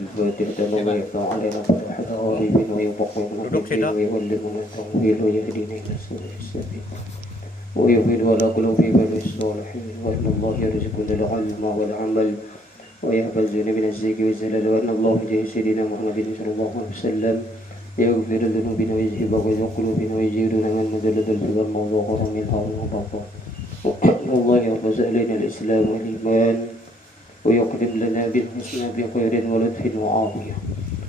الفاتح لما يقطع علينا فرح الغاربين ويبقى المحبين ويولمنا التمويل ويهدينا إلى السبيل السبيل ويفيد على قلوب بني الصالحين وإن الله يرزق العلم والعمل ويحفظنا من الزيغ والزلل وأن الله بجاه سيدنا محمد صلى الله عليه وسلم يغفر ذنوبنا ويذهب غيظ قلوبنا ويجيرنا من مذلة الفضل ما ظهر منها وما بطن الله يحفظ علينا الإسلام والإيمان ويقدم لنا بالحسنى بخير ولطف وعافية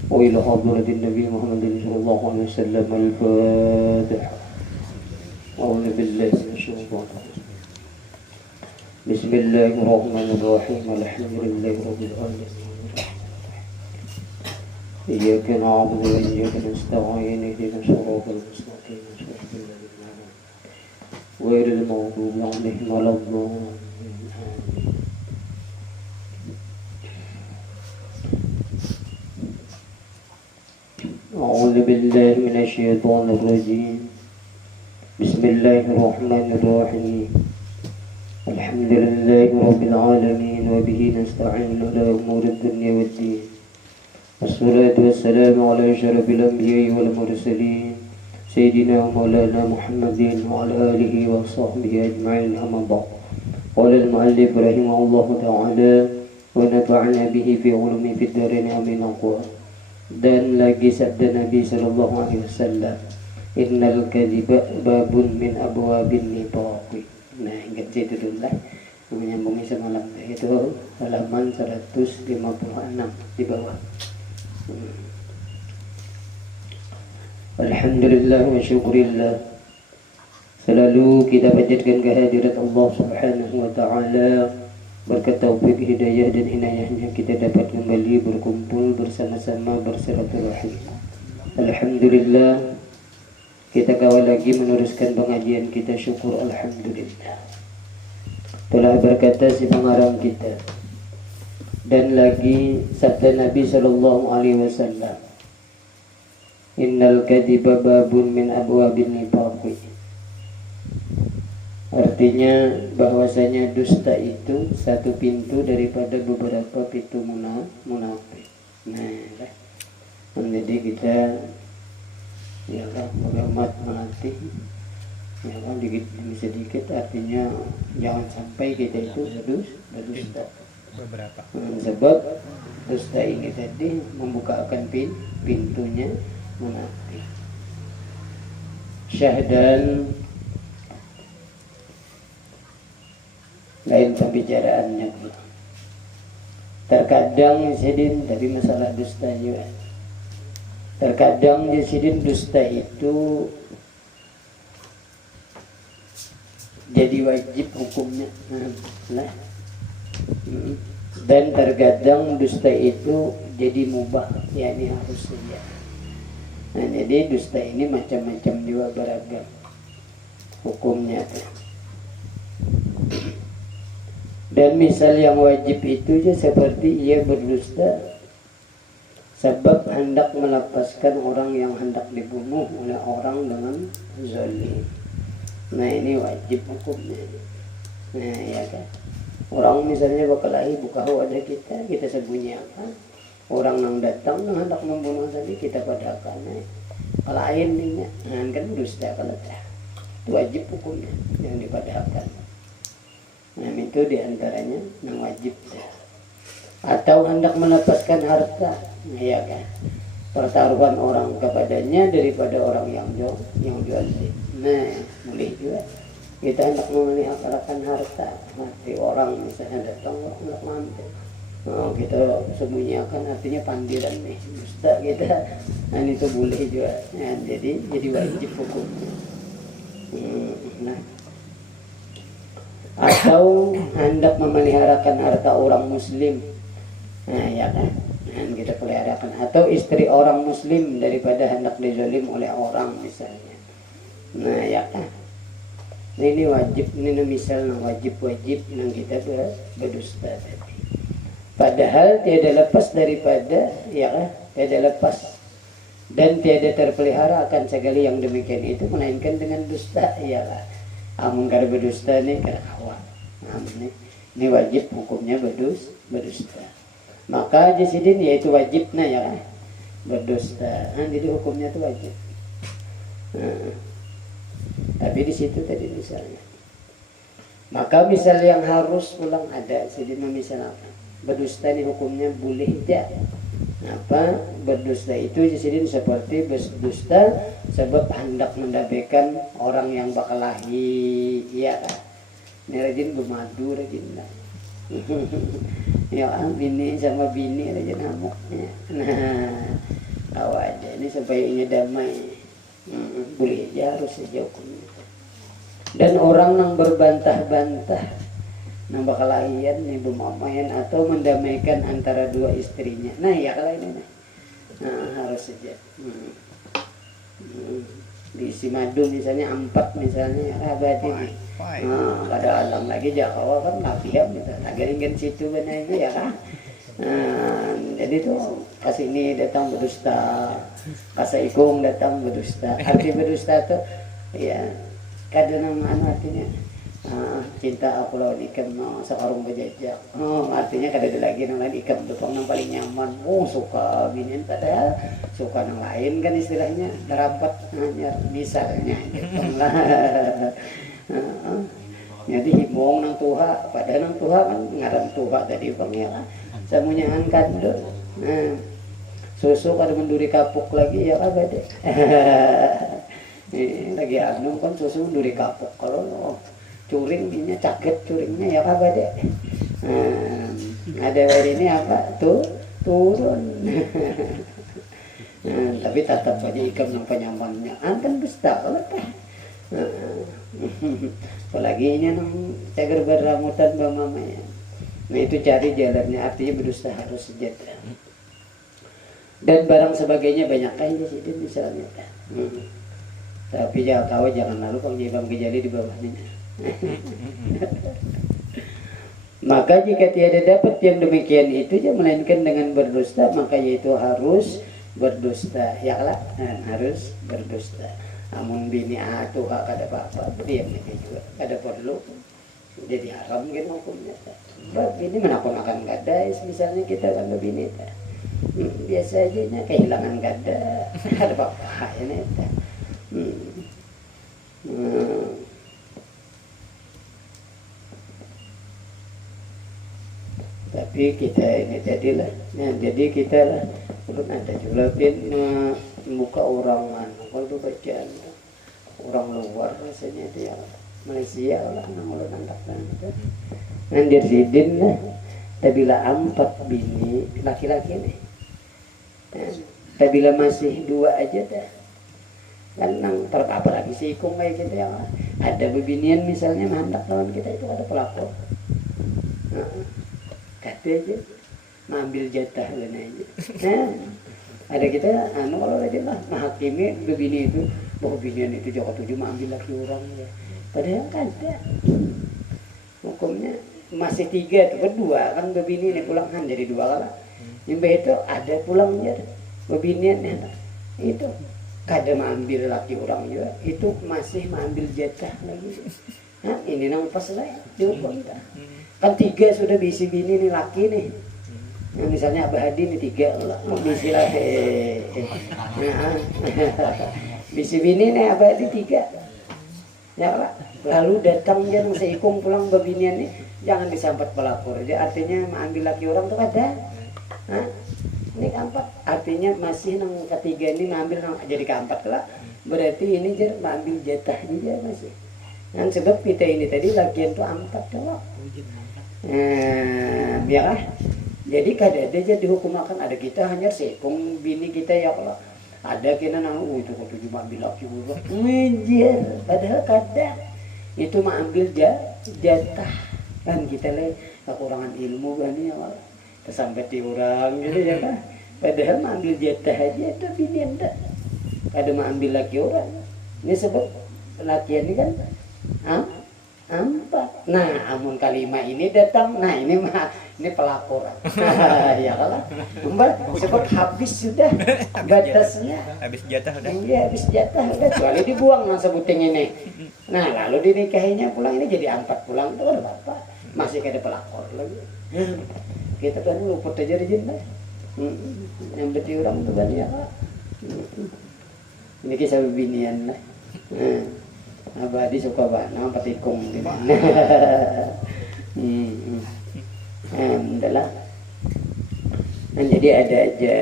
وإلى حضرة النبي محمد صلى الله عليه وسلم الفاتحة أعوذ بالله من الشيطان الرجيم بسم الله الرحمن الرحيم الحمد لله رب العالمين إياك نعبد وإياك نستعين اهدنا الصراط المستقيم صراط الذين أنعمت غير المغضوب عليهم ولا الضالين أعوذ بالله من الشيطان الرجيم بسم الله الرحمن الرحيم الحمد لله رب العالمين وبه نستعين على أمور الدنيا والدين والصلاة والسلام على أشرف الأنبياء والمرسلين سيدنا ومولانا محمد وعلى آله وصحبه أجمعين أما بعد قال المؤلف رحمه الله تعالى ونفعنا به في علوم في الدارين آمين أقوال dan lagi sabda Nabi sallallahu alaihi wasallam innal kadhiba babun min abwabin nifaqi. Nah, ingat situ dulu lah. Menyambungi semalam itu halaman 156 di bawah. Alhamdulillah wa syukurillah. Selalu kita panjatkan kehadirat Allah Subhanahu wa taala. Berkat taufik hidayah dan inayahnya kita dapat kembali berkumpul bersama-sama bersilaturahim. Alhamdulillah kita kawal lagi meneruskan pengajian kita, syukur alhamdulillah. Telah berkata si pengarang kita dan lagi sabda Nabi sallallahu alaihi wasallam innal kadhiba babun min abwabin nifaqi. Artinya bahwasanya dusta itu satu pintu daripada beberapa pintu munafik. Nah, jadi kita umat melatih dikit demi sedikit, artinya jangan sampai kita itu berdusta. Beberapa. Sebab dusta ini tadi membukakan pintunya munafik. Syahdan lain pembicaraannya. Terkadang sidin tapi masalah dusta juga. Terkadang sidin dusta itu jadi wajib hukumnya. Nah. Dan terkadang dusta itu jadi mubah, yakni harus saja. Nah, jadi dusta ini macam-macam juga, beragam hukumnya. Dan misal yang wajib itu seperti ia berdusta sebab hendak melepaskan orang yang hendak dibunuh oleh orang dengan zalim. Nah, ini wajib hukumnya. Nah, ya kan. Orang misalnya berkelahi buka wajah kita sembunyikan. Orang yang datang yang hendak membunuh tadi kita padakan. Lain ini, kan dusta kalau tak. Itu wajib hukumnya yang dipadakan. Nah, itu diantaranya yang wajib. Atau hendak melepaskan harta, ya kan, pertaruhan orang kepadanya daripada orang yang jual. Nah, boleh juga kita hendak memeliharakan harta, mati orang misalnya datang hendak mengambil. Nah, kita sembunyikan, artinya pandiran nih, dusta kita. Nah, itu boleh juga. Nah, jadi wajib hukumnya. Nah, atau hendak memeliharakan harta orang muslim, nah ya kan, kita peliharakan. Atau istri orang muslim daripada hendak dizalim oleh orang misalnya, nah ya kan. Ini wajib, ini misal wajib yang kita berdusta tadi. Padahal tiada lepas daripada, ya kan, tiada lepas dan tiada terpelihara akan segala yang demikian itu melainkan dengan dusta, ya kan. Amun kada berdusta ni kada kawan. Ini wajib hukumnya berdusta. Maka jasidin yaitu wajibnya ya kan, berdusta. Nah, jadi hukumnya itu wajib. Nah, tapi di situ tadi misalnya. Maka misal yang harus pulang ada, jadi misalnya berdusta ini hukumnya boleh tidak. Apa berdusta itu jadi seperti berdusta sebab hendak mendapatkan orang yang bakal lahir, ya kan? Ini rajin bermadu rajin lah. Ya bini sama bini rajin hamuknya. Nah, tahu aja ini supaya ini damai. Boleh aja harus saja hukumnya. Dan orang yang berbantah-bantah nang bakal lahir nih bermamayan atau mendamaikan antara dua istrinya. Nah ya kalau ini nah, harus saja diisi madu misalnya 4 misalnya abadi ada alam lagi jakawa kan nabiam gitu nagaringin situ benar itu ya kan. Jadi tuh pas ini datang berdusta, pas ikung datang berdusta. Arti berdusta tuh ya kadang artinya cinta aku lawan ikan sekarang berjajak. Artinya kada ada lagi yang lain ikan dupang yang paling nyaman. Suka binian padahal suka yang lain kan istilahnya terapat hanya misalnya gitu lah. Jadi himong nang tuha padahal nang tuha kan ngaran tuha tadi pangeran samunya angkat do. Susu kada menduri kapuk lagi ya kagak deh. Lagi anu kan susu menduri kapuk kalau curing ini caket curingnya ya apa deh. Ada hari ini apa tuh turun. Tapi tetap aja ikan yang penyamannya kan besar lah. Apalagi ini nang cager beramutan mamanya. Nah itu cari jalannya artinya berdusta harus sejahtera. Dan barang sebagainya banyak aja sih misalnya. Tapi jangan tahu jangan lalu kalau jibam gejali di bawahnya. Maka jika tiada dapat yang demikian itu ya melainkan dengan berdusta maka yaitu harus berdusta ya lah harus berdusta. Namun bini atuh kada apa-apa diam aja juga kada perlu jadi haram gitu hukumnya. Sebab ini menakon akan gadais misalnya kita kan bini biasa aja kehilangan kada ada apa-apa ini. Tapi kita ini jadilah jadi kita lah perlu ada juga membuka orang kalau bacaan orang luar rasanya dia Malaysia lah nang nantak nandir sidin lah tabila 4 bini laki-laki nih tabila masih 2 aja dah kan nang terkapa lagi si ikung kayak gitu ya ada bebinian misalnya mantap lawan kita itu ada pelapor kata aja ngambil jatah dan aja ada kita kalau aja lah menghakimi bebini itu bahwa binian itu Joko 7 ambil laki orang ya padahal kada hukumnya masih 3 tuh berdua kan bebini ini pulang kan jadi 2 lah yang itu ada pulangnya bebinian itu kada mengambil laki orang juga itu masih mengambil jatah lagi. Ini nang pas lah dihukum kan 3 sudah bisi bini nih laki nih yang misalnya Abah Hadi nih 3 lah bisi lah bisi bini nih Abah Hadi 3 ya lah lalu datang dia nang seikung pulang bebinian nih jangan disampat pelapor jadi artinya mengambil laki orang tuh ada ini keempat artinya masih nang ketiga ini ngambil nang jadi keempat lah berarti ini jadi mengambil jatahnya dia masih kan sebab kita ini tadi lakian tuh 4 doang ya jadi kada ada jadi dihukum akan ada kita hanya sekung bini kita ya kalau ada kena nang itu kok 7 ambil laki urang menjer padahal kada itu mengambil jatah kan kita le kekurangan ilmu kan ya tersampai di orang gitu ya kan padahal mengambil jatah aja tapi dia enggak ada mengambil laki orang ini sebab laki ini kan 4 nah amun kalima ini datang nah ini mah ini pelaporan ya kalah sebab habis sudah batasnya habis jatah udah iya habis jatah udah kecuali dibuang nang sebuting ini nah lalu dinikahinya pulang ini jadi 4 pulang tuh ada bapak masih kada pelakor lagi Kita kan luput aja di jinda. Yang beti orang itu kan ya. Ini kisah binian lah. Abadi suka banget patikung gitu. Alhamdulillah. Nah, jadi ada aja.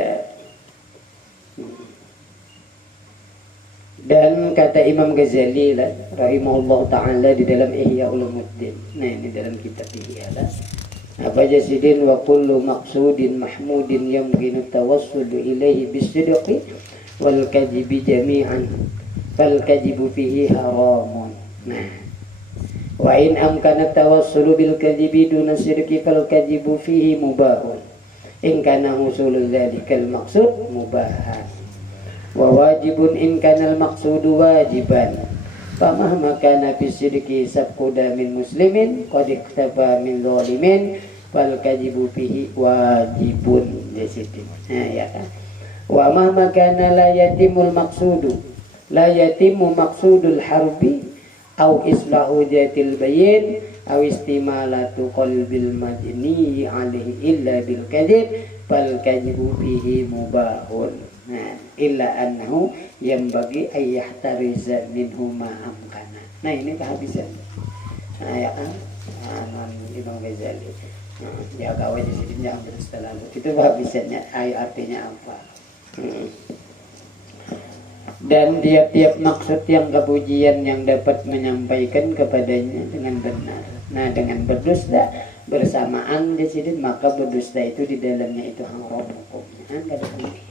Dan kata Imam Ghazali lah, rahimahullah ta'ala di dalam Ihya Ulumuddin. Nah ini dalam kitab Ihya lah. Apa jasidin wa kullu maqsudin mahmudin yamkinu tawassulu ilaihi bisidqi wal kadhibi jami'an fal kadhibu fihi haramun. Nah, wa in amkana tawassulu bil kadhibi duna sidqi fal kadhibu fihi mubahun. In kana husulul dzalikal maqsud mubahan. Wa wajibun in kana al-maqsudu wajiban famahma kana fi sidqi sabquda min muslimin qad iktaba min zalimin fal kadhibu fihi wajibun jasidin. Ya kan, wa mahma kana la yatimul maqsudu la yatimu maqsudul harbi au islahu jatil bayin au istimalatu qalbil majni alaihi illa bil kadhib fal kadhibu fihi mubahun. Nah, illa annahu yang bagi ayah tariza minhu ma'amkana. Nah ini kehabisan. Nah ya kan, non Imam Ghazali. Ya kawai di sini jangan terus terlalu. Itu kehabisannya. Artinya apa? Dan tiap-tiap maksud yang kepujian yang dapat menyampaikan kepadanya dengan benar. Nah dengan berdusta bersamaan di sini maka berdusta itu di dalamnya itu haram hukumnya. Enggak ada boleh.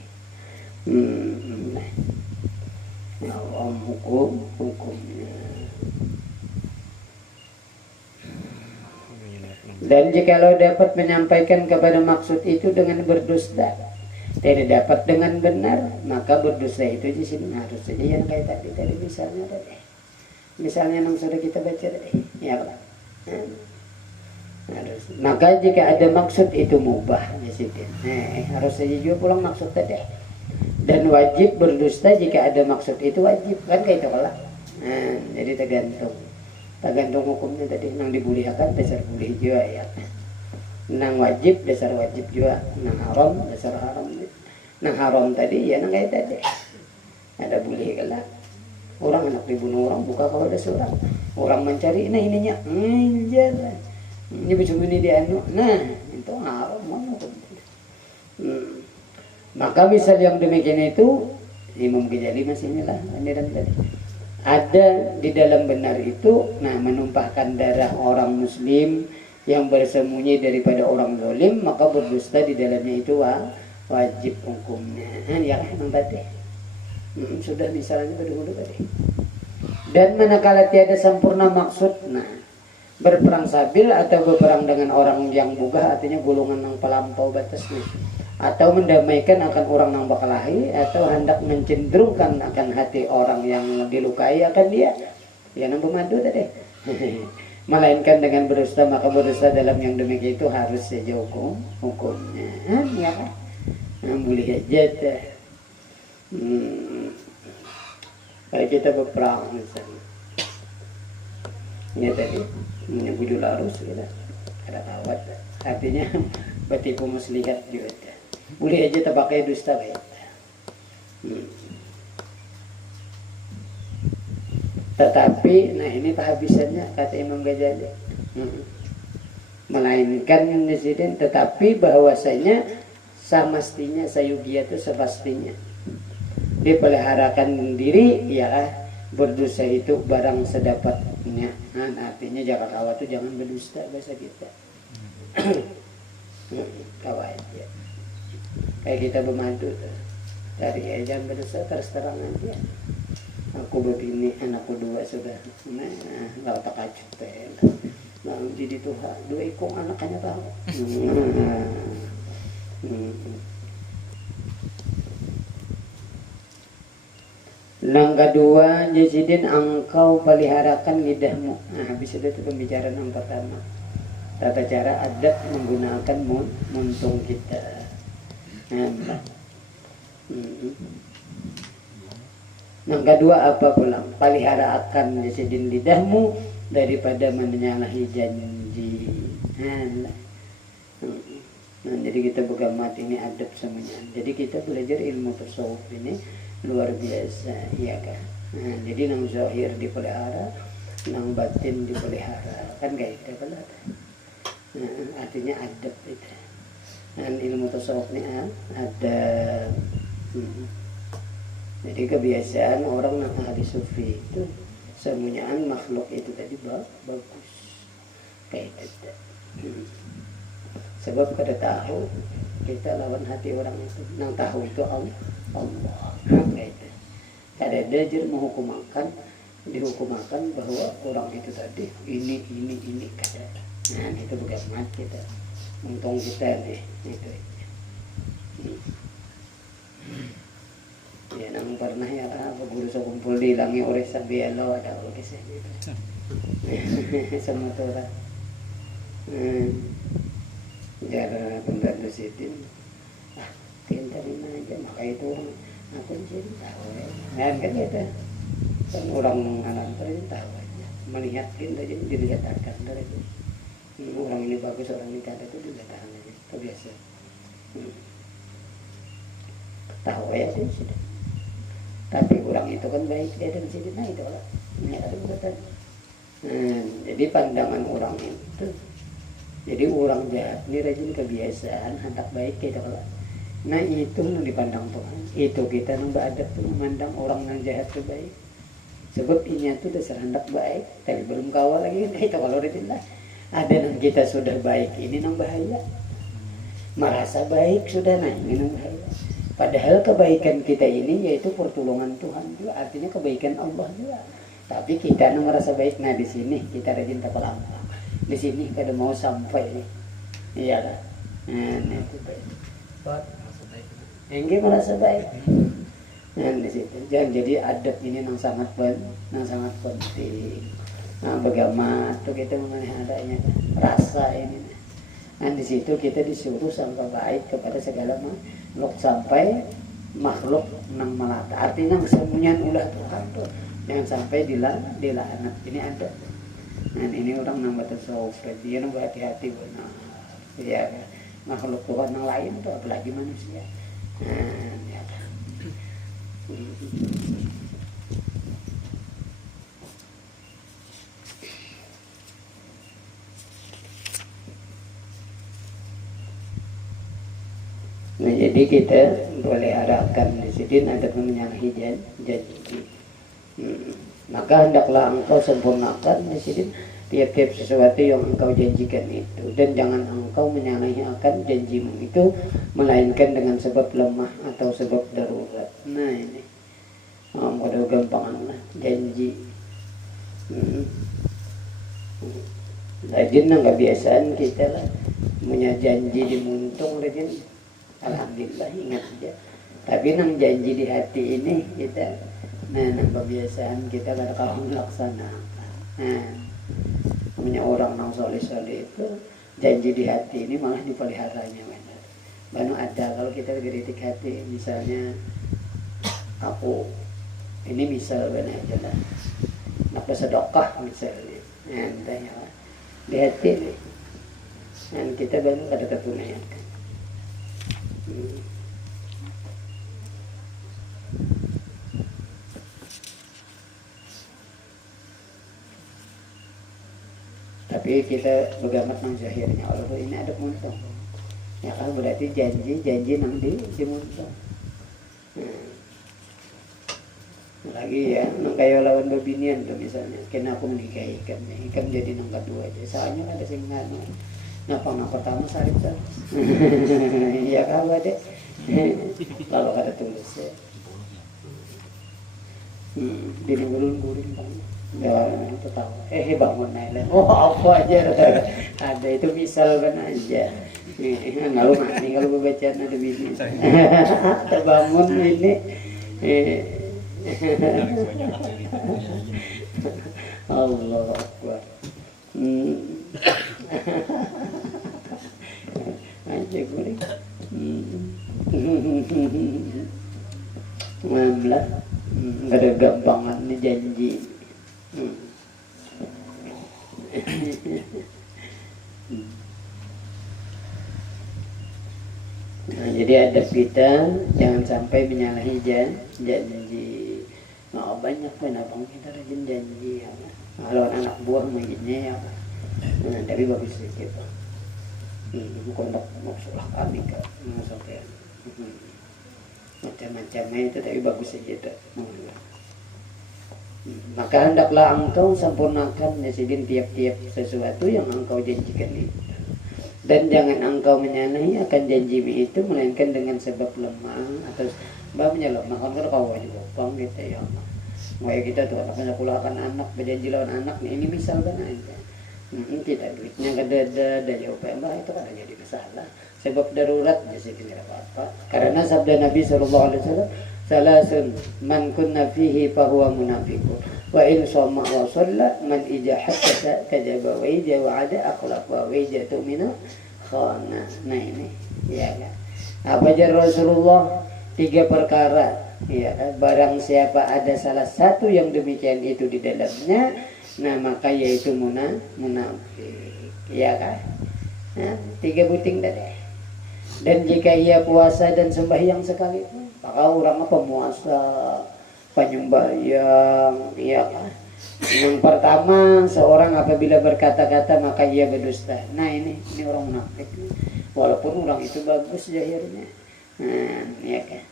Allah hukumnya. Dan jikalau dapat menyampaikan kepada maksud itu dengan berdusta, tidak dapat dengan benar, maka berdusta itu di sini harus saja yang kayak tadi misalnya tadi. Misalnya yang sudah kita baca tadi, ya Pak. Harus. Maka jika ada maksud itu mubah di sini. Harus saja juga pulang maksud tadi. Dan wajib berdusta jika ada maksud itu wajib kan kayak itu kalah. Jadi tergantung hukumnya tadi. Nang dibolehkan dasar boleh juga ya. Nang wajib dasar wajib juga. Nang haram dasar haram. Nang haram tadi ya nang kayak tadi. Ada boleh kalah. Orang anak dibunuh orang buka kalau ada seorang. Orang mencari nah ininya jalan. Ini cuma ini dia nah itu haram mana Maka misal yang demikian itu Imam Ghazali masih inilah tadi. Ada di dalam benar itu menumpahkan darah orang muslim yang bersembunyi daripada orang zalim, maka berdusta di dalamnya itu wajib hukumnya. Ya memang tadi. Sudah misalnya berdahulu tadi. Dan manakala tiada sempurna maksud, berperang sabil atau berperang dengan orang yang bugah artinya golongan yang pelampau batasnya. Atau mendamaikan akan orang yang berkelahi atau hendak mencenderungkan akan hati orang yang dilukai akan dia yang membantu tadi. Melainkan dengan berdusta, maka berdusta dalam yang demikian itu harus saja hukumnya ya kan boleh aja kayak kita berperang misalnya ini tadi menyebut larus kita ada kawat artinya batiku muslihat juga boleh aja terpakai dusta baik. Tetapi ini kehabisannya kata Imam Ghazali. Melainkan insiden tetapi bahwasanya samestinya sayugia itu sepastinya dipeliharakan diri ya berdosa itu barang sedapatnya. Artinya jangan kawat itu jangan berdusta bahasa kita. Kawat ya. Kayak kita bermadu dari aja berdosa terus terang aja. Aku begini, anakku dua sudah, nggak tak kacau lalu jadi Tuhan, dua ikung anaknya tahu. Yang kedua, jasidin engkau peliharakan lidahmu. Habis itu pembicaraan yang pertama. Tata cara adat menggunakan muntung kita. Yang kedua apa pula? Pelihara akan jasidin lidahmu daripada menyalahi janji. Nah, jadi kita begamat ini adab semuanya. Jadi kita belajar ilmu tasawuf ini luar biasa, iya kan? Nah, jadi nang zahir dipelihara, nang batin dipelihara, kan kayak gitu kan? Nah, artinya adab itu. Dan ilmu tasawuf ini ada. Jadi kebiasaan orang nang ahli sufi itu semuanyaan makhluk itu tadi bagus kayak gitu. Sebab kada tahu kita lawan hati orang itu, nang tahu itu Allah kayak gitu. Kada dajer dihukumakan bahwa orang itu tadi ini kada. Nah itu bagaimana kita untung kita nih itu. Ya nang pernah ya guru so kumpul di langi ore sabialo ada kisah gitu. Sama tora. Jara pembantu sidin. Kita di mana aja maka itu aku di sini tahu ya. Kan gitu. Kan orang anak itu tahu aja. Melihat kita jadi dilihatkan dari itu. Orang ini bagus, orang ini kada itu dilihatkan aja. Kebiasa. Tahu ya di sini. Tapi orang itu kan baik dia dari sini nah itu lah. Ini ada buatan. Jadi pandangan orang itu. Jadi orang jahat ini rajin kebiasaan hendak baik gitu lah. Nah itu nu dipandang Tuhan. Itu kita nu beradab tuh memandang orang yang jahat itu baik. Sebab ini tuh dasar hendak baik, tapi belum kawal lagi. Nah itu kalau ditindak ada yang kita sudah baik ini nang bahaya. Merasa baik sudah nah ini nang bahaya. Padahal kebaikan kita ini yaitu pertolongan Tuhan juga, artinya kebaikan Allah juga. Tapi kita nu merasa baik, nah di sini kita rajin tapalampang. Di sini kada mau sampai nih. Iya lah. Nah itu baik. Enggak merasa baik. Nah di situ. Jangan jadi adab ini nang sangat penting. Nah bagaimana tuh kita mengenai adanya rasa ini. Nah di situ kita disuruh sampai baik kepada segala makhluk sampai makhluk nang melata. Artinya kesemuanya ulah Tuhan tuh. Jangan sampai dilaknat. Ini ada. Nah ini orang nang bertasawuf dia nang berhati-hati benar. Ya makhluk Tuhan yang lain tuh apalagi manusia. Nah, ya. Nah jadi kita boleh harapkan di sini ada menyalahi janji. Maka hendaklah engkau sempurnakan di sini tiap-tiap sesuatu yang engkau janjikan itu, dan jangan engkau menyalahi akan janjimu itu melainkan dengan sebab lemah atau sebab darurat. Nah ini model gampang lah janji. Rajin nang kebiasaan kita lah punya janji dimuntung rajin. Alhamdulillah ingat aja. Tapi nang janji di hati ini kita, nah nang kebiasaan kita kada kalau melaksanakan. Nah, punya orang nang soleh itu janji di hati ini malah dipeliharanya benar. Baru ada kalau kita kritik hati, misalnya aku ini misal benar aja lah, nak bersedekah misalnya, entahnya di hati nih, dan kita baru kada ketunaian. Tapi kita begamat nang zahirnya Allah ini ada muntung. Ya kan berarti janji nang dimuntung. Lagi ya nang kayak lawan babinian tuh misalnya, kena aku menikahi ikan jadi nang kedua aja. Soalnya ada sing nganu. Nang pertama sarip tuh. Iya kan deh. Kalau ada tulus ya. Dilunggurin banget. Ya itu tahu. Bangun naik. Oh apa aja ada itu misal kan aja. Kalau mati kalau bacaan ada bini. Terbangun ini. Allah Akbar. Aja gue. Mamlah. Gak ada gampangan nih janji. Nah, jadi adab kita jangan sampai menyalahi janji. Nah, banyak kan abang kita rajin janji ya. Kalau anak buah begini ya. Nah, tapi bagus sedikit. Kontak maksudlah kami kan sampai macam-macamnya itu tapi bagus saja. Maka hendaklah engkau sempurnakan Sidin tiap-tiap sesuatu yang engkau janjikan itu. Dan jangan engkau menyalahi akan janji itu melainkan dengan sebab lemah atau sebabnya lemah. Kan kau wajib bopang gitu ya. Mulai kita tuh anak sekolahkan anak berjanji lawan anak ini misalkan aja. Kita duitnya ada jawaban mbak itu kan jadi masalah. Sebab darurat jadi tidak apa-apa. Karena sabda Nabi SAW, salasun man kunna fihi fahuwa munafiqun. Wa in shoma wa shalla man ijahatta kajaba wa ija wa ada akhlaq wa ija tu'mina khana. Nah ini ya kan. Apa aja Rasulullah 3 perkara ya kan. Barang siapa ada salah satu yang demikian itu di dalamnya, nah maka yaitu munafik ya kan. Nah, 3 buting tadi. Dan jika ia puasa dan sembahyang sekalipun, maka orang pemuasa penyembahyang ya kan. Yang pertama, seorang apabila berkata-kata maka ia berdusta. Nah ini orang munafik. Walaupun orang itu bagus zahirnya. Nah, ya kan.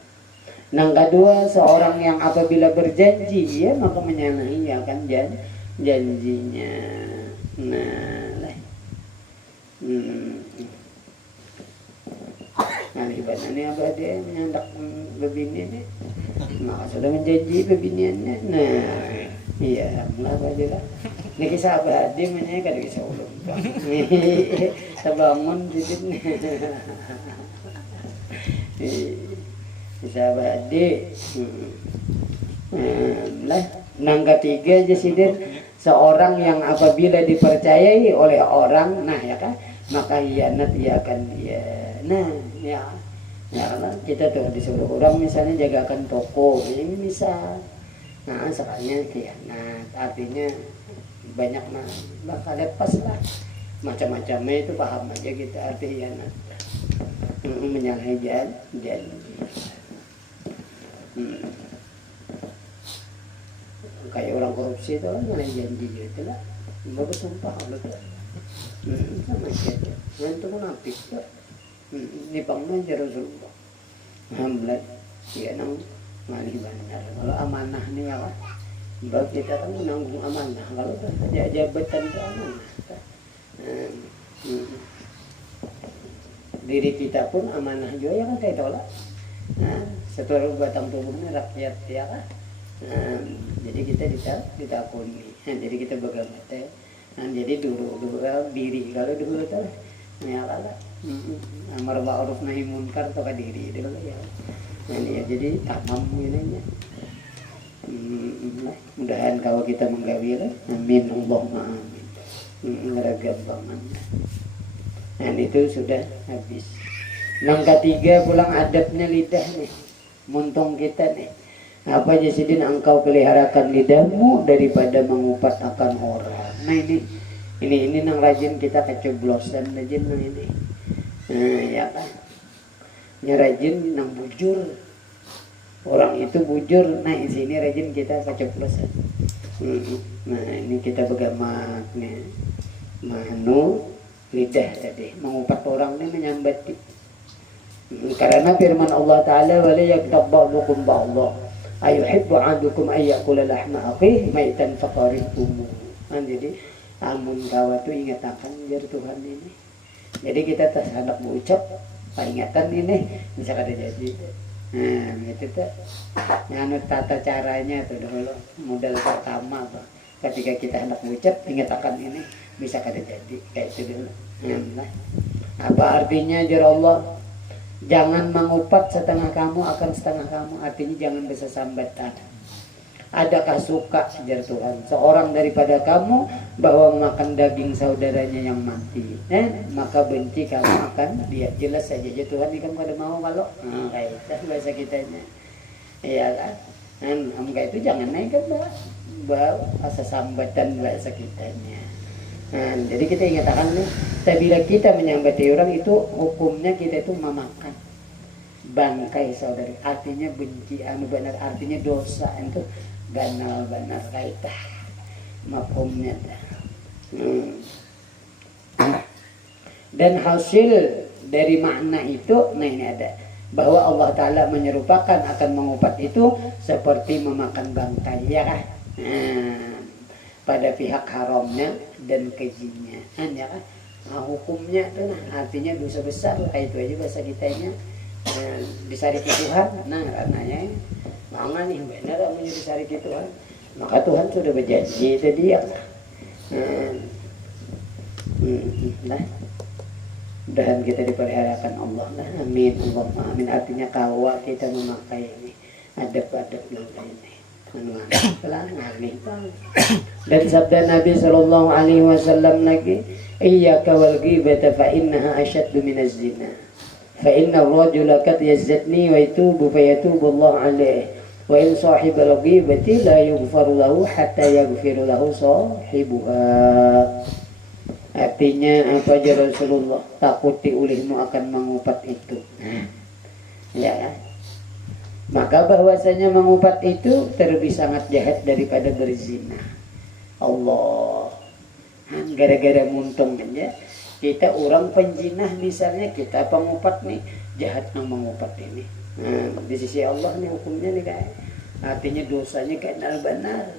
Yang kedua, seorang yang apabila berjanji ya maka menyalahi ya kan janjinya. Nah, nah ibadah ini apa dia menyandak bebini ini, maka sudah menjanji bebiniannya. Nah, iya, mengapa aja lah. Ini kisah abadi namanya kan kisah ulum. Sebangun dikit nih. Kisah abadi. Lah, yang ketiga aja Sidin, seorang yang apabila dipercayai oleh orang, nah ya kan, maka hianat ia akan dia. Nah, ya karena kita tuh disuruh orang misalnya jagakan toko, ini bisa. Nah, soalnya khianat, artinya banyak bakal lepas lah. Macam-macamnya itu paham aja kita arti khianat. Menyalahi janji. Kayak orang korupsi itu menyalahi janji gitu lah. Bagus sumpah betul. Sama aja. Yang itu munafik tuh. Ini pangnya Rasulullah. Alhamdulillah, ya nang mali benar. Kalau amanah nih ya, bab kita kan menanggung amanah. Kalau jabatan itu amanah. Diri kita pun amanah juga ya kan kayak tolak. Setelah batang tubuhnya rakyat ya kan. Jadi kita ditakuni. Jadi kita bergamete. Jadi dulu diri kalau dulu tuh ya lah. Amar ma'ruf nahi munkar atau diri dulu ya. Ya jadi tamam ini. Mudahan kalau kita menggawi lah. Amin Allahumma amin. Ragabangan. Dan itu sudah habis. Yang ketiga pulang adabnya lidah nih. Muntung kita nih. Apa aja Sidin engkau peliharakan lidahmu daripada mengupat akan orang. Nah ini nang rajin kita kecoblosan rajin nang ini. Ya kan. Rajin nang bujur. Orang itu bujur. Nah di sini rajin kita kecoblosan. Nah ini kita begamak nih. Manu lidah tadi mengupat orang ini menyambat. Karena firman Allah Taala wala yaktab ba'dukum ba'dha. Ayuhibbu 'adukum ay ya'kula lahma akhihi maitan faqaribtumu. Jadi amun kawa tu ingatakan jar Tuhan ini. Jadi kita tas hendak mengucap peringatan ini bisa ada jadi. Nah, itu tuh nganut tata caranya tuh dulu modal pertama tuh. Ketika kita hendak mengucap ingatakan ini bisa ada jadi kayak itu dulu. Nah, apa artinya jar Allah? Jangan mengupat setengah kamu akan setengah kamu. Artinya jangan bersesambatan. Adakah suka jar Tuhan seorang daripada kamu bahwa makan daging saudaranya yang mati, maka benci kamu akan dia. Jelas saja ya Tuhan ini kamu kada mau kalau kayak itu bahasa kitanya ya kan. Kayak itu jangan naik kan bahwa asa sambatan bahasa kitanya. Jadi kita ingatkan nih, bila kita menyambati orang itu hukumnya kita itu memakan. bangkai saudari, artinya benci anu benar, artinya dosa itu benar kaitah mafhumnya. Dan hasil dari makna itu, nah ini ada bahwa Allah Ta'ala menyerupakan akan mengupat itu seperti memakan bangkai, ya kan? Pada pihak haramnya dan kejinya, ya kan? Nah, hukumnya itu artinya dosa besar, kayak itu aja bahasa kitanya. Disariki Tuhan, nah karenanya mangan nih benar namanya disariki Tuhan, maka Tuhan sudah berjanji tadi ya. Nah, mudahan kita diperharakan Allah lah, amin Allahumma amin. Artinya kawa kita memakai ini adab-adab ini. Dan sabda Nabi Sallallahu Alaihi Wasallam lagi, iyyaka wal ghibata fa innaha ashaddu minaz zina. Fa inna ar-rajula qad yazni wa yatubu fa yatubu Allah alaihi wa in sahibal ghibati la yughfaru lahu hatta yaghfiru lahu sahibuha. Artinya apa aja Rasulullah, takuti ulihmu akan mengupat itu. Ya. Maka bahwasanya mengupat itu terlebih sangat jahat daripada berzina. Allah. Gara-gara muntung aja kita orang penjinah misalnya, kita pengupat nih, jahat yang mengupat ini. Di sisi Allah nih hukumnya nih kayak, artinya dosanya benar-benar.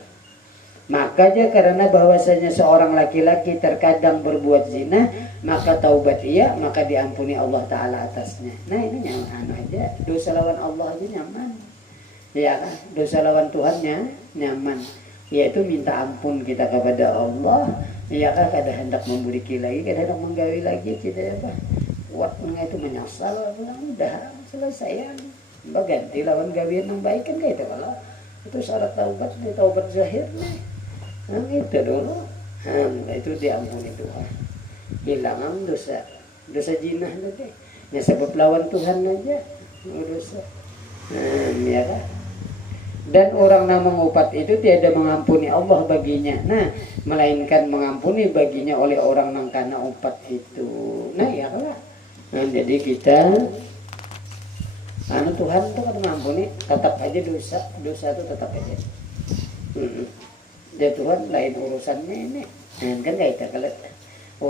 Makanya karena bahwasanya seorang laki-laki terkadang berbuat zina, maka taubat ia, maka diampuni Allah Ta'ala atasnya. Nah ini nyaman aja, dosa lawan Allah aja nyaman. Ya kan, dosa lawan Tuhannya nyaman, yaitu minta ampun kita kepada Allah. Ya kan, kadang hendak memiliki lagi, kadang hendak menggawi lagi, kita apa? Waktunya itu menyesal, udah selesai. Mbak ganti lawan gawian yang baik kan kayak itu kalau itu syarat taubat, taubat zahir nih. Nah itu dulu, itu diampuni Tuhan. Hilang dosa jinah tadi. Ya sebab lawan Tuhan aja dosa. Ya kan? Dan orang yang mengupat itu tiada mengampuni Allah baginya. Nah, melainkan mengampuni baginya oleh orang yang karena upat itu. Nah, ya lah. Nah, jadi kita Tuhan itu kan mengampuni, tetap aja dosa itu tetap aja. Ya Tuhan lain urusannya ini. Nah, kan kayak kalau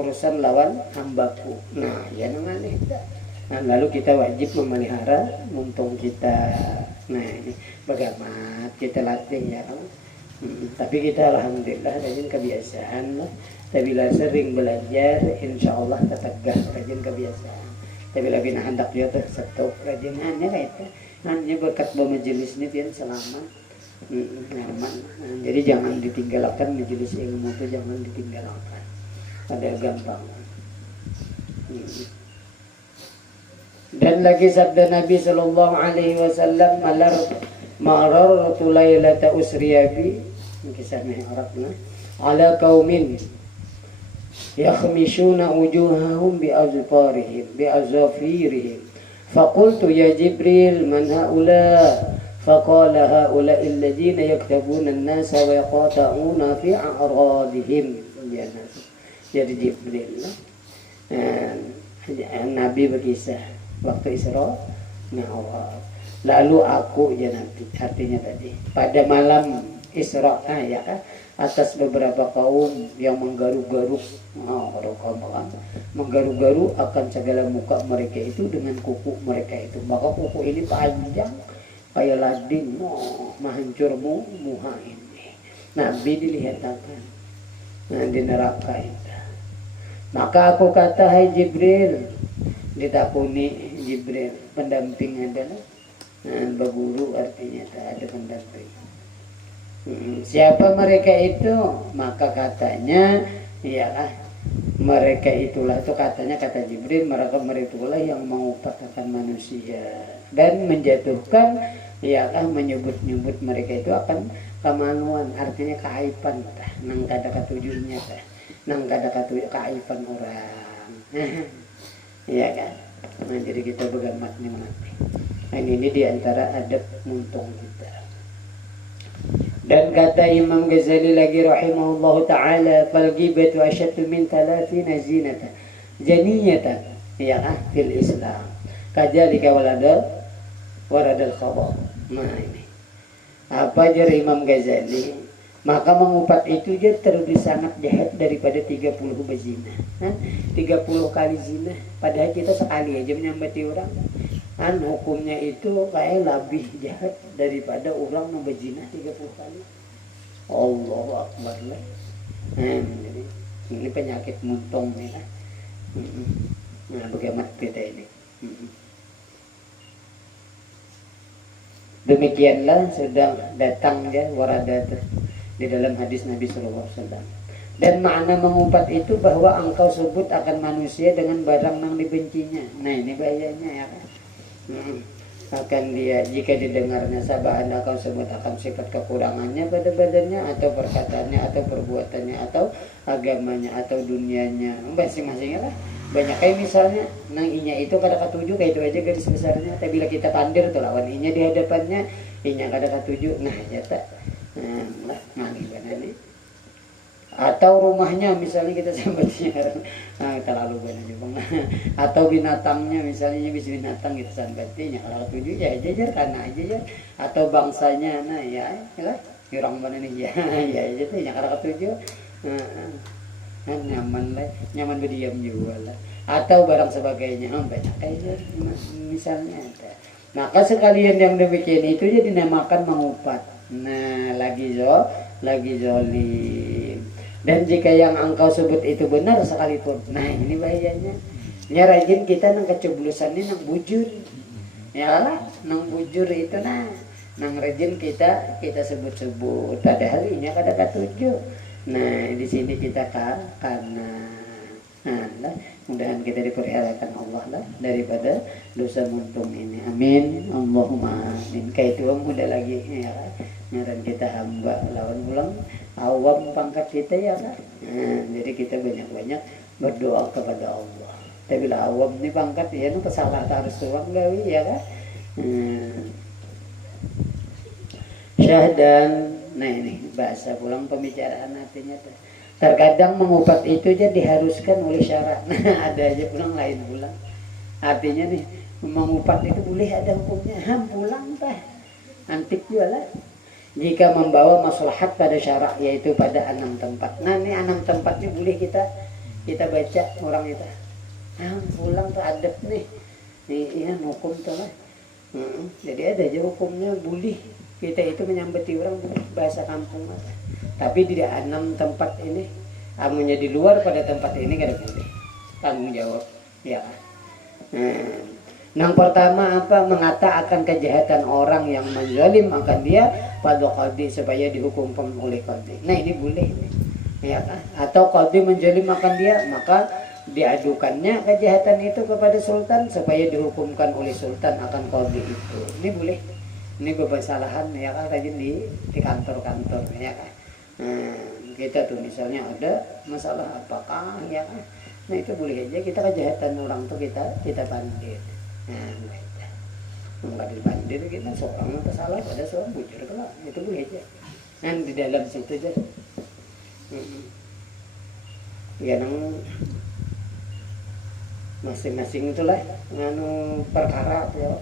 urusan lawan hambaku. Nah, ya namanya itu. Nah, lalu kita wajib memelihara muntung kita. Nah ini bagaimana kita latih ya kan? Tapi kita alhamdulillah rajin kebiasaan lah. Tapi bila sering belajar, insya Allah tetap rajin kebiasaan. Tapi lebih hendak dia tersetop rajinannya kayak itu. Hanya berkat majelis ini pian selama nyaman. Jadi jangan ditinggalkan majelis ilmu itu, jangan ditinggalkan. Ada gampang. Dan lagi sabda Nabi Sallallahu Alaihi Wasallam, marartu laylata usriya bi, kisah Mi'rajna, ala qaumin yakhmishuna wujuhahum bi azafirihim faqultu ya Jibril man haula faqala haula alladhina yaktabuna an-nasa wa yaqata'una fi a'radihim. Jadi Jibril Nabi berkisah waktu Isra Mi'raj. Lalu aku ya nanti artinya tadi pada malam Isra ya kan, atas beberapa kaum yang menggaruk-garuk menggaruk-garuk akan segala muka mereka itu dengan kuku mereka itu. Maka kuku ini panjang kayak lading, menghancurmu muha ini. Nabi dilihatkan di neraka itu. Maka aku kata, hai Jibril, ditakuni Jibril, pendamping adalah berguru, artinya tak ada pendamping. Siapa mereka itu? Maka katanya ya mereka itulah, itu katanya kata Jibril, mereka itulah yang mengupatakan manusia dan menjatuhkan ya menyebut-nyebut mereka itu akan kemaluan, artinya keaiban nang kada katujuhnya nang kada katujuh keaiban orang. Iya kan? Nah, jadi kita bagaimana nanti. Nah, ini diantara adab muntung kita. Dan kata Imam Ghazali lagi rahimahullahu ta'ala, fal ghibatu asyaddu min 30 zinatan janiyatan ya fil Islam. Kadzalika walada waradal qada. Nah ini apa ajar Imam Ghazali, maka mengupat itu dia terlebih sangat jahat daripada 30 berzina. 30 kali zina, padahal kita sekali aja menyambati orang. Hukumnya itu kayak lebih jahat daripada orang yang berzina 30 kali. Allahu Akbar lah. Jadi ini penyakit muntong nih lah. Nah bagaimana kita ini? Demikianlah sudah datang ya waradat di dalam hadis Nabi Sallallahu Alaihi Wasallam. Dan makna mengumpat itu bahwa engkau sebut akan manusia dengan barang yang dibencinya. Nah ini bahayanya ya kan. Akan dia jika didengarnya sabahan engkau sebut akan sifat kekurangannya pada badannya atau perkataannya atau perbuatannya atau agamanya atau dunianya masing-masingnya lah. Banyak kayak misalnya nang inya itu kada katuju kayak itu aja garis besarnya, tapi bila kita pandir tuh lawan inya di hadapannya inya kada katuju, nah nyata lah ngangi benar nih. Atau rumahnya misalnya kita sambatnya terlalu banyak bang. Atau binatangnya misalnya bisa binatang kita sambatinya kada katuju ya aja karena aja ya. Atau bangsanya nah ya lah orang mana nih ya ya aja tuh inya kada katuju. Nyaman berdiam juga lah, atau barang sebagainya banyak kayak misalnya ada. Maka sekalian yang demikian itu jadi dinamakan mengupat. Nah lagi zolim. Dan jika yang engkau sebut itu benar sekalipun, nah ini bahayanya. Rajin kita nang kecoblosan ini nang bujur, ya lah nang bujur itu nang rajin kita sebut-sebut. Padahal ini kada katuju. Nah di sini kita karena mudah-mudahan kita diperhalakan Allah lah daripada dosa muntung ini. Amin. Allahumma amin. Kayak itu mudah lagi ya kan. Dan kita hamba lawan pulang awam pangkat kita ya kan. Jadi kita banyak-banyak berdoa kepada Allah. Tapi bila awam ni pangkat ya nu kesalahan harus tuang gawi ya kan. Syahdan. Nah ini bahasa pulang pembicaraan artinya terkadang mengupat itu aja diharuskan oleh syarat. Nah ada aja pulang lain pulang. Artinya nih mengupat itu boleh ada hukumnya. Pulang tah antik juga lah. Jika membawa maslahat pada syarat yaitu pada 6 tempat. Nah ini 6 tempat ini boleh kita baca orang itu. Pulang tuh adab nih. Ini hukum tuh lah. Jadi ada aja hukumnya boleh. Kita itu menyambati orang bahasa kampung. Tapi di 6 tempat ini, amunya di luar pada tempat ini kada boleh. Tanggung jawab, ya. Yang pertama apa? Mengata akan kejahatan orang yang menzalim akan dia pada qadhi supaya dihukum oleh qadhi. Nah ini boleh, ya kan? Atau qadhi menzalim akan dia, maka diadukannya kejahatan itu kepada sultan supaya dihukumkan oleh sultan akan qadhi itu. Ini boleh. Ini berbasalahan ya kan rajin di kantor-kantor ya kan. Kita tuh misalnya ada masalah apakah ya kan. Nah itu boleh aja kita kejahatan orang tuh kita bandir. Enggak dibandir kita seorang yang salah pada seorang bujur kelak itu boleh aja. Dan di dalam situ aja. Ya nang masing-masing itulah nganu perkara ya.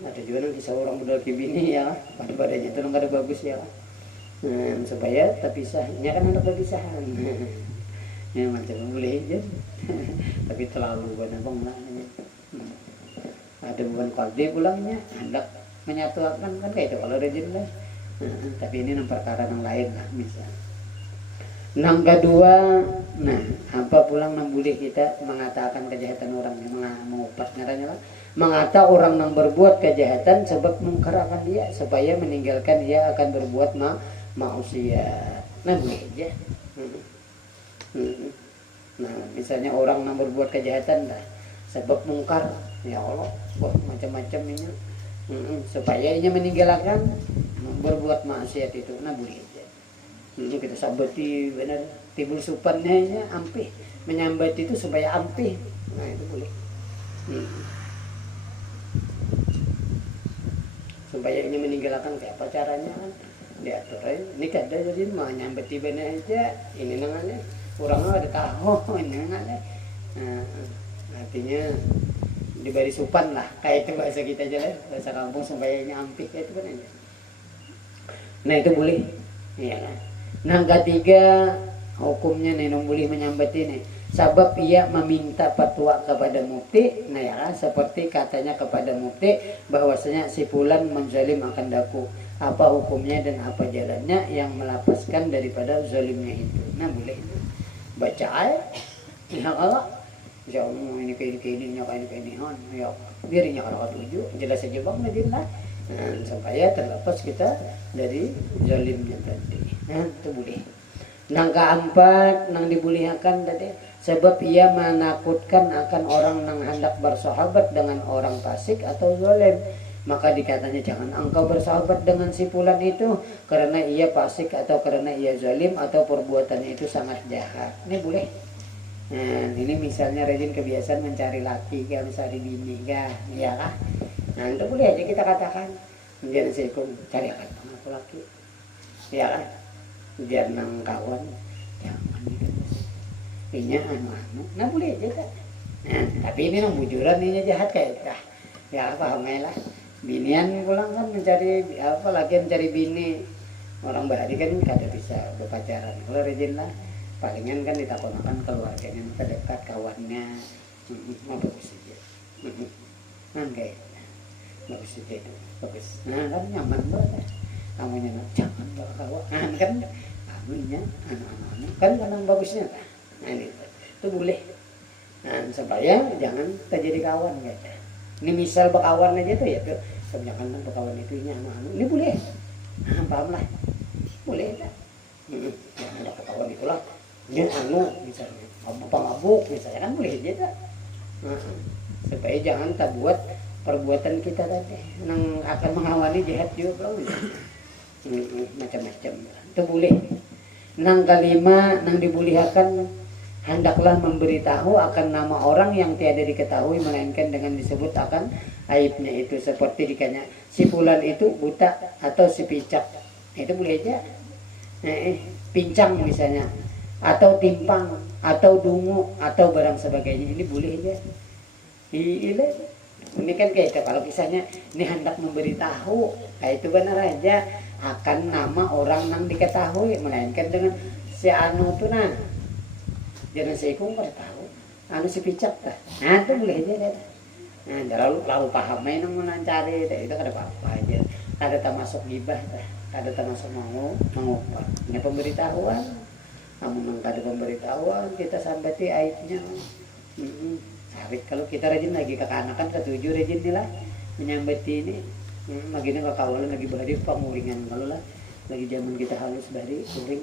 Ada juga nanti seorang budal kibini ya pada badannya itu nggak ada bagus ya supaya terpisahnya kan ada perpisahan ya macam boleh aja tapi terlalu banyak lah ada bukan qadhi pulangnya hendak menyatukan kan kayak itu kalau rajin lah tapi ini perkara yang lain lah misalnya. Yang kedua, apa pulang yang boleh kita mengatakan kejahatan orang yang mengupas ngaranya lah. Mengata orang yang berbuat kejahatan sebab mengkerakan dia supaya meninggalkan dia akan berbuat maksiat. Nah boleh aja. Nah misalnya orang yang berbuat kejahatan lah sebab mungkar ya Allah buat macam-macam ini supaya ia meninggalkan berbuat maksiat itu. Nah boleh aja. Kita sabati benar timbul supannya ampih menyambat itu supaya ampih. Nah itu boleh. Supaya ini meninggalkan kayak apa caranya kan diatur aja. Ini kada jadi mau nyambati benar aja ini nangannya orangnya ada tahu ini nangannya. Artinya diberi supan lah, kayak itu bahasa kita aja lah, bahasa kampung sembayangnya ampik itu kan aja. Nah itu boleh, ya kan. Nah ketiga hukumnya nih boleh menyambat ini, sebab ia meminta fatwa kepada mufti. Nah ya kan, seperti katanya kepada mufti bahwasanya si fulan menzalim akan daku, apa hukumnya dan apa jalannya yang melapaskan daripada zalimnya itu. Nah boleh baca ayat, ya Allah, ya Allah ini kayak ini ya dirinya kalau tujuh jelas aja bang lah, supaya terlepas kita dari zalimnya tadi. Nah itu boleh. Nang keempat nang dibolehkan tadi, sebab ia menakutkan akan orang nang hendak bersahabat dengan orang fasik atau zalim, maka dikatanya jangan engkau bersahabat dengan si fulan itu karena ia fasik atau karena ia zalim atau perbuatannya itu sangat jahat. Ini boleh. Nah ini misalnya rajin kebiasaan mencari laki kan, mencari bini kan, ya kah? Nah itu boleh aja kita katakan, jangan sekum cari apa aku laki, ya kan? Biar nang kawan jangan ini anu. Nah boleh aja kan? Nah, tapi ini nang bujuran ini jahat kayak dah. Ya paham lah. Binian pulang kan mencari apa lagi, mencari bini. Orang bahari kan kada bisa berpacaran. Kalau rajin lah, palingan kan ditakonakan keluarganya terdekat, kawannya. Mau bagus aja. Nah kayak bagus aja itu. Bagus. Nah kan nyaman banget. Kamu nyaman jangan bawa kawan. Nah kan kamunya anak-anak kan memang bagusnya. Nah ini itu boleh. Nah supaya jangan terjadi kawan gitu. Ini misal berkawan aja tuh ya tuh, kebanyakan kan berkawan itu ini anak-anak. Ini boleh. Nah, paham lah. Boleh tak? Jangan ada berkawan itulah. Ini anu misalnya mabuk misalnya kan boleh aja tak? Supaya jangan tak buat perbuatan kita tadi yang akan mengawali jahat juga belum. Macam-macam. Itu boleh. Nang kelima nang dibolehkan, hendaklah memberitahu akan nama orang yang tiada diketahui melainkan dengan disebut akan aibnya itu, seperti dikanya si fulan itu buta atau si picak, itu boleh aja. Pincang misalnya, atau timpang atau dungu atau barang sebagainya, ini boleh aja. Ini kan kayak itu kalau kisahnya ini hendak memberitahu, kayak itu benar aja akan nama orang yang diketahui melainkan dengan si anu tuh nah. Jangan seikung pada tahu anu si picak dah. Nah itu boleh aja deh. Nah lalu paham main yang mencari itu kada apa-apa aja. Kada termasuk gibah dah. Kada termasuk mengupah. Ini pemberitahuan. Namun yang kada pemberitahuan kita sambati aibnya. Sarik kalau kita rajin lagi kekanakan ketujuh rajin nih lah menyambati ini. Magina kakawalan lagi bari panguringan kalau lah. Lagi zaman kita halus bari kuring.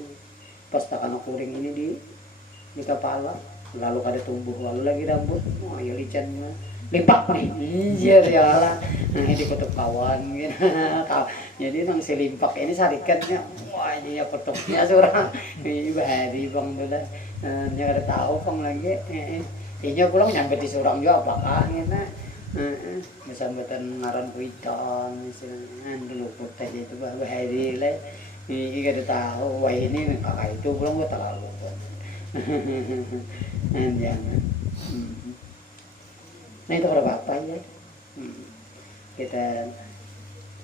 Pas takana kuring ini di kepala, lalu kada tumbuh, lalu lagi rambut, ya lican lipak nih, anjir ya lah, nah ini kutuk kawan, gitu. Jadi nang selimpak ini sarikatnya, wah ini ya kutuknya surang, ini bahari bang dulu, nyara tahu bang lagi, ini pulang nyampe di surang juga apakah gitu, bersambatan ngaran kuitan, misalnya dulu putih itu bahari lah, ini kada tahu, wah ini kakak itu pulang gua terlalu. Jangan. Nah itu berapa apa ya? Kita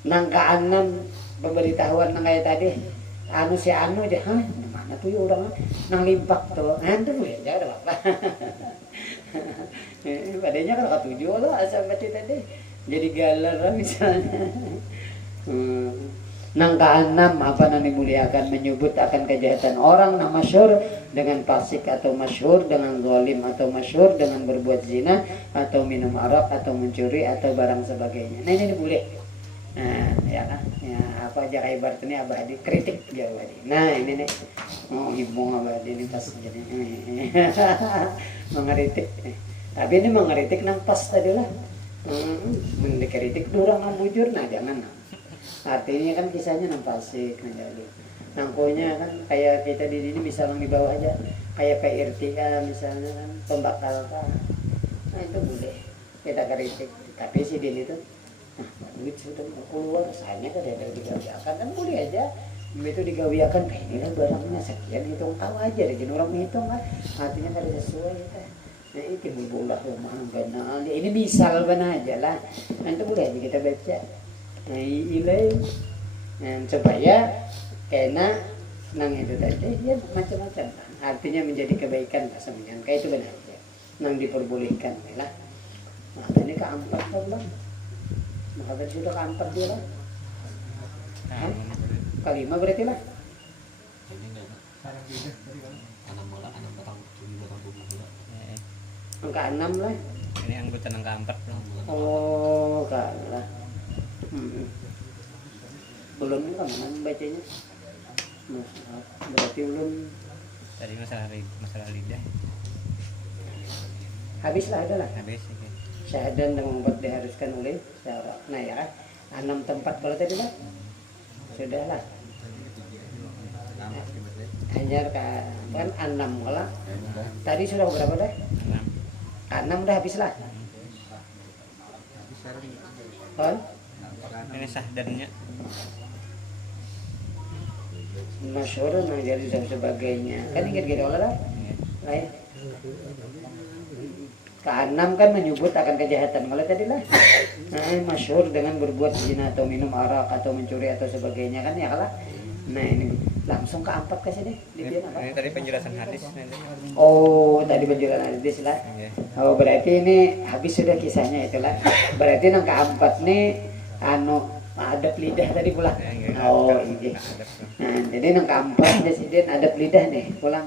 nangkaan pemberitahuan nang kayak tadi, anu si anu aja, mana tuh ya orang nang limpak tuh, itu boleh aja ada apa? Padahal kalau ketujuh lah asal mati tadi, jadi galar misalnya. Nang keenam apa nang dimuliakan menyebut akan kejahatan orang nang masyhur dengan fasik atau masyhur dengan zalim atau masyhur dengan berbuat zina atau minum arak atau mencuri atau barang sebagainya. Nah ini boleh. Nah ya kan, ya apa aja kayak ibarat ini abadi kritik dia abadi. Nah ini nih, ibu abadi ini pas jadi mengeritik. Tapi ini mengeritik nang pas tadi lah. Mendekritik orang nang bujur, nah jangan. Artinya kan kisahnya nang fasik, nangkonya kan kayak kita di sini misalnya di bawah aja kayak PRTA misalnya kan pembakal kan, nah itu boleh kita kritik. Tapi si Din itu, duit sudah mau keluar, sayangnya kan ada digawiakan kan boleh aja, itu digawiakan kayak ini lah barangnya sekian hitung tahu aja, jadi orang hitung kan, artinya kan sesuai kita. Nah itu bulah rumah benar. Ini misal benar aja lah. Nanti boleh kita baca. Nah ilai supaya kena nang itu tadi dia macam-macam. Artinya menjadi kebaikan lah semuanya. Kayak itu benar aja. Nang diperbolehkan lah. Nah ini keempat kan bang. Maka sudah keempat dia lah. Kelima berarti lah. Angka 6 lah. Ini anggota angka 4. Oh, kalah. Belum kan bacanya. Berarti belum. Tadi masalah lidah. Habislah ada lah. Habis ya. Syahadan dan membuat diharuskan oleh syarat. Nah ya, 6 tempat kalau tadi lah. Sudahlah. Hanya kan 6 lah. Tadi sudah berapa dah? 6 udah habis lah. Kan? Ini sahdannya. Masyhur nah jadi dan sebagainya. Kan ingat gitu lah. Lah ya. Keenam kan menyebut akan kejahatan. Kalau tadi lah. Nah, masyhur dengan berbuat zina atau minum arak atau mencuri atau sebagainya kan ya kalah. Nah ini langsung keempat kasih deh. Ini tadi penjelasan hadis. Oh tadi penjelasan hadis lah. Oh berarti ini habis sudah kisahnya itulah. Berarti yang keempat nih adab lidah tadi pulang. Oh iya. Nah jadi yang keempat presiden adab lidah nih pulang.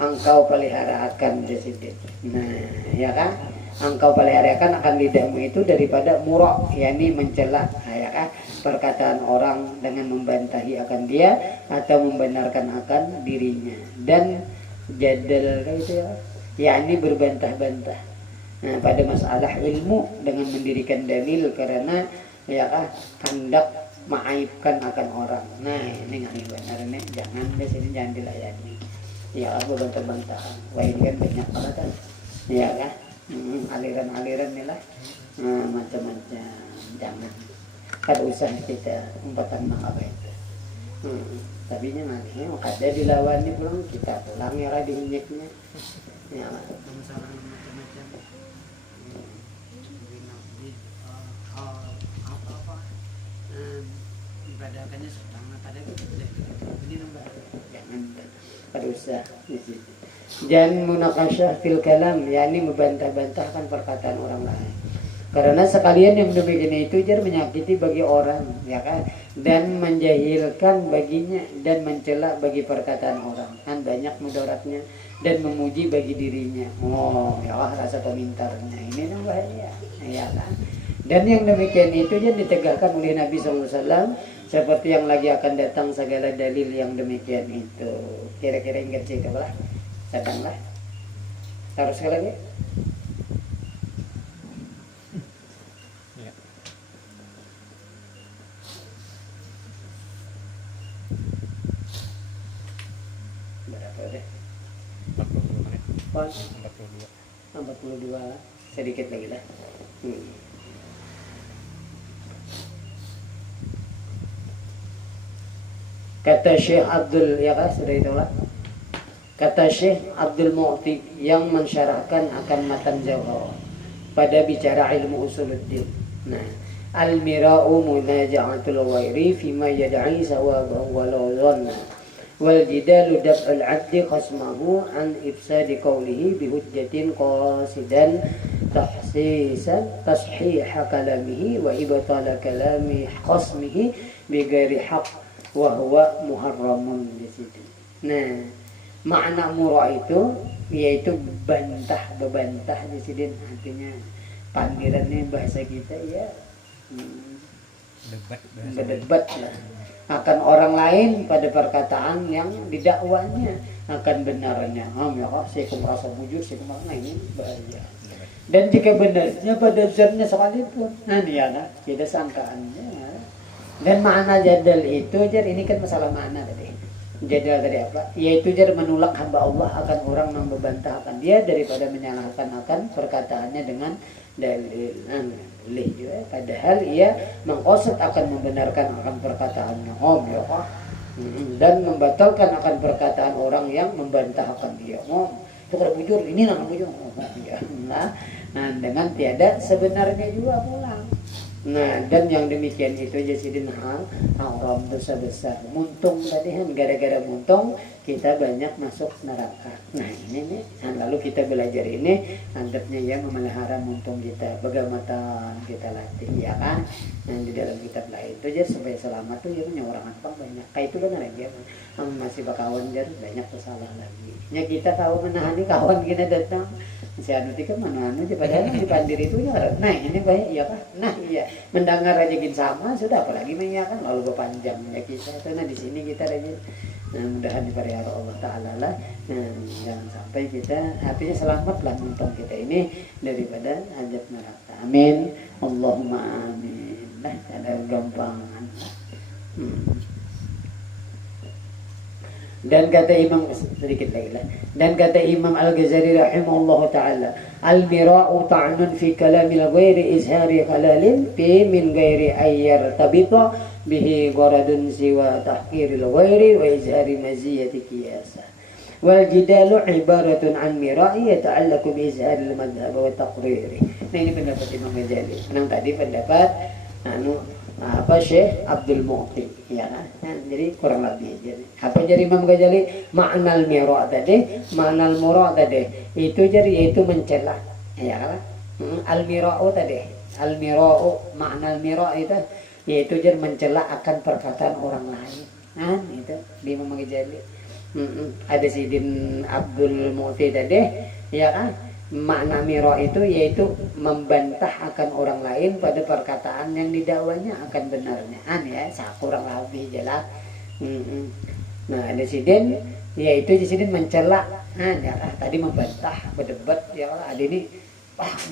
Engkau pelihara akan presiden. Nah ya kan. Engkau peliharakan akan lidahmu itu daripada murok, yakni mencela, ya kan? Perkataan orang dengan membantahi akan dia atau membenarkan akan dirinya dan jadal itu ya, yakni berbantah-bantah. Nah, pada masalah ilmu dengan mendirikan dalil karena ya kan hendak mengaibkan akan orang. Nah, ini nggak benar nih, jangan di sini jangan dilayani. Ya, berbantah-bantahan. Wah, ini kan banyak banget kan. Ya kan? Aliran-aliran nih lah. Macam-macam. Jangan. Kan usah kita umpatan apa itu. Tapi nya nanti ada dilawan pulang kita pulang ya lah diinjeknya. Ya masalah macam-macam. Apa ibadahkannya sedang pada ini nombor jangan pada usah di situ. Jangan munakasyah fil kalam, yakni membantah-bantahkan perkataan orang lain. Karena sekalian yang demikian itu jar menyakiti bagi orang, ya kan, dan menjahilkan baginya dan mencela bagi perkataan orang. Kan banyak mudaratnya dan memuji bagi dirinya. Oh, ya Allah rasa pemintarnya. Ini yang bahaya, ya kan. Dan yang demikian itu jar ditegakkan oleh Nabi SAW seperti yang lagi akan datang segala dalil yang demikian itu. Kira-kira ingat cerita lah. Sedanglah. Taruh sekali lagi. Ya. Berapa deh? 42 menit. 42 lah. Sedikit lagi lah. Kata Syekh Abdul ya kan sudah itulah. Kata Syekh Abdul Mu'ti yang mensyarahkan akan matan Jawhar pada bicara ilmu usuluddin. Nah, al-mira'u munaja'atul ghairi fima yad'i sawabahu wa la dhanna wal jidalu daf'ul 'abdi khasmahu an ifsadi qawlihi bi hujjatin qasidan tashiha kalamihi wa ibtala kalami khasmihi bi ghairi haqq wa huwa muharramun di situ. Nah, makna murah itu yaitu bantah di sini artinya pandirannya bahasa kita ya berdebat lah akan orang lain pada perkataan yang didakwanya akan benarnya. Ya kok saya merasa bujur saya kemana ini bahaya. Dan jika benarnya pada zatnya sekalipun, nah ya kan kita sangkaannya. Dan makna jadal itu jadi ini kan masalah makna tadi. Jadal tadi apa? Yaitu jar menolak hamba Allah akan orang yang membantahkan dia daripada menyalahkan akan perkataannya dengan dalil. Juga. Padahal ia mengqasad akan membenarkan akan perkataannya. Ya Pak. Dan membatalkan akan perkataan orang yang membantahkan dia. tukar bujur ini nama bujur. Ya, nah, dengan tiada sebenarnya juga pulang. Nah, dan yang demikian itu jasidin haram dosa besar. Muntung tadi kan gara-gara muntung kita banyak masuk neraka. Nah ini nih, lalu kita belajar ini handapnya ya memelihara muntung kita, begamatan kita latih ya kan. Nah di dalam kitab lain itu aja supaya selamat tuh ya orang apa banyak. Kayak itu benar aja. Masih bakawan jar banyak salah lagi. Ya kita tahu menahani kawan kita datang. Si anu tika mana anu aja padahal di pandir itu ya. Nah ini banyak ya kan. Nah iya mendengar aja gin sama sudah apalagi menyakan lalu berpanjang ya kisah. Nah di sini kita aja. Nah mudahan dipelihara Allah Ta'ala lah. Nah, jangan sampai kita artinya selamatlah untung kita ini daripada hajat neraka. Amin. Allahumma amin. Nah ada gampangan. Dan kata Imam sedikit lagi lah. Dan kata Imam Al-Ghazali rahimahullah ta'ala, al-mira'u ta'nun fi kalamil ghairi izhari halalin fi min ghairi ayyar tabita bihi gharadun siwa tahqiril ghairi wa izhari maziyati qiyasa. Wal jidalu ibaratun an mira'i yata'allaku bi izharil madhhab wa taqriri. Nah ini pendapat Imam Ghazali. Yang tadi pendapat Syekh Abdul Mu'ti ya kan. Nah, jadi kurang lebih jadi apa jadi Imam Ghazali maknal mira' tadi maknal mura' tadi itu jadi yaitu mencela ya kan. Al mira'u tadi al mira'u maknal mira' itu yaitu jadi mencela akan perkataan orang lain. Nah itu di Imam Ghazali. Ada Sidin Abdul Mu'ti tadi ya kan. Makna miro itu yaitu membantah akan orang lain pada perkataan yang didakwanya akan benarnya. Ya, kurang lebih jelas. Nah, ada sidin yaitu di sini mencela. Ya, tadi membantah, berdebat ya ada ini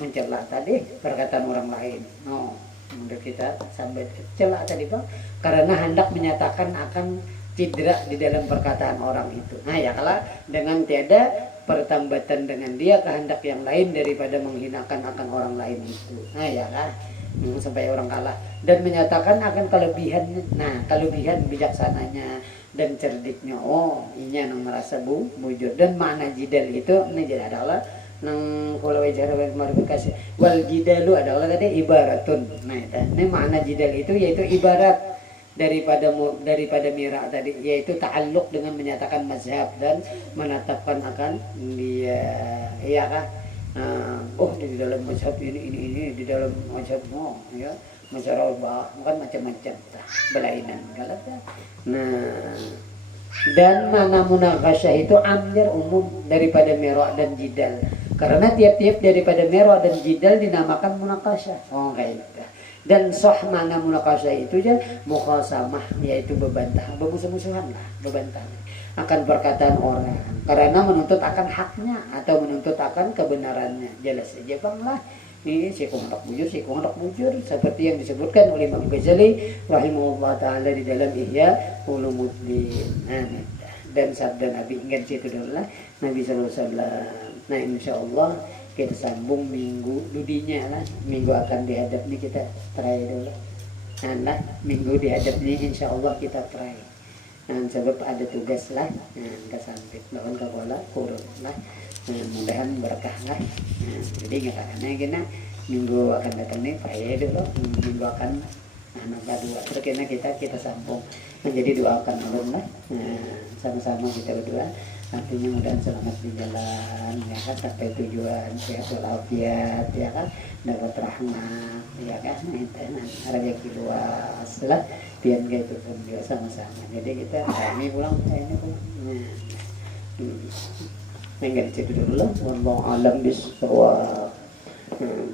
mencela tadi perkataan orang lain. Menurut kita sampai cela tadi Pak karena hendak menyatakan akan cedera di dalam perkataan orang itu. Nah, ya kalau dengan tiada pertambatan dengan dia kehendak yang lain daripada menghinakan akan orang lain itu. Nah ya kan sampai orang kalah dan menyatakan akan kelebihannya. Nah kelebihan bijaksananya dan cerdiknya. Ini yang merasa bujur dan makna jidal itu ini jadi adalah nang kalau wajar kasih wal jidalu adalah tadi ibaratun. Nah ini makna jidal itu yaitu ibarat daripada mira tadi yaitu ta'alluq dengan menyatakan mazhab dan menetapkan akan dia iya kan di dalam mazhab ini di dalam mazhab ya masyarakat bukan macam-macam belainan kalau nah dan mana munakasyah itu amjar umum daripada mira dan jidal karena tiap-tiap daripada mira dan jidal dinamakan munakasyah kayak gitu. Dan mana munakasyah itu ya mukhasamah yaitu bebantah bermusuh-musuhan lah bebantah akan perkataan orang karena menuntut akan haknya atau menuntut akan kebenarannya jelas saja bang lah ini si kontak bujur seperti yang disebutkan oleh Imam Ghazali rahimahullah ta'ala di dalam Ihya Ulumuddin. Dan sabda Nabi ingat situ dulu lah Nabi SAW. Nah insyaallah kita sambung minggu dudinya lah minggu akan dihadap nih kita try dulu nah minggu dihadap nih insyaallah kita try sebab ada tugas lah nggak sampai lawan ke bola kurun lah mudahan berkah lah jadi nggak karena gini minggu akan datang nih try dulu minggu akan nambah dua terus kita sambung jadi doakan ulun lah sama-sama kita berdua artinya mudah selamat di jalan ya kan sampai tujuan sehat walafiat ya kan dapat rahmat ya kan rezeki luas lah pian gitu pun juga sama-sama jadi kita kami pulang kayaknya pun enggak dicek dulu lah wallahu alam bisawab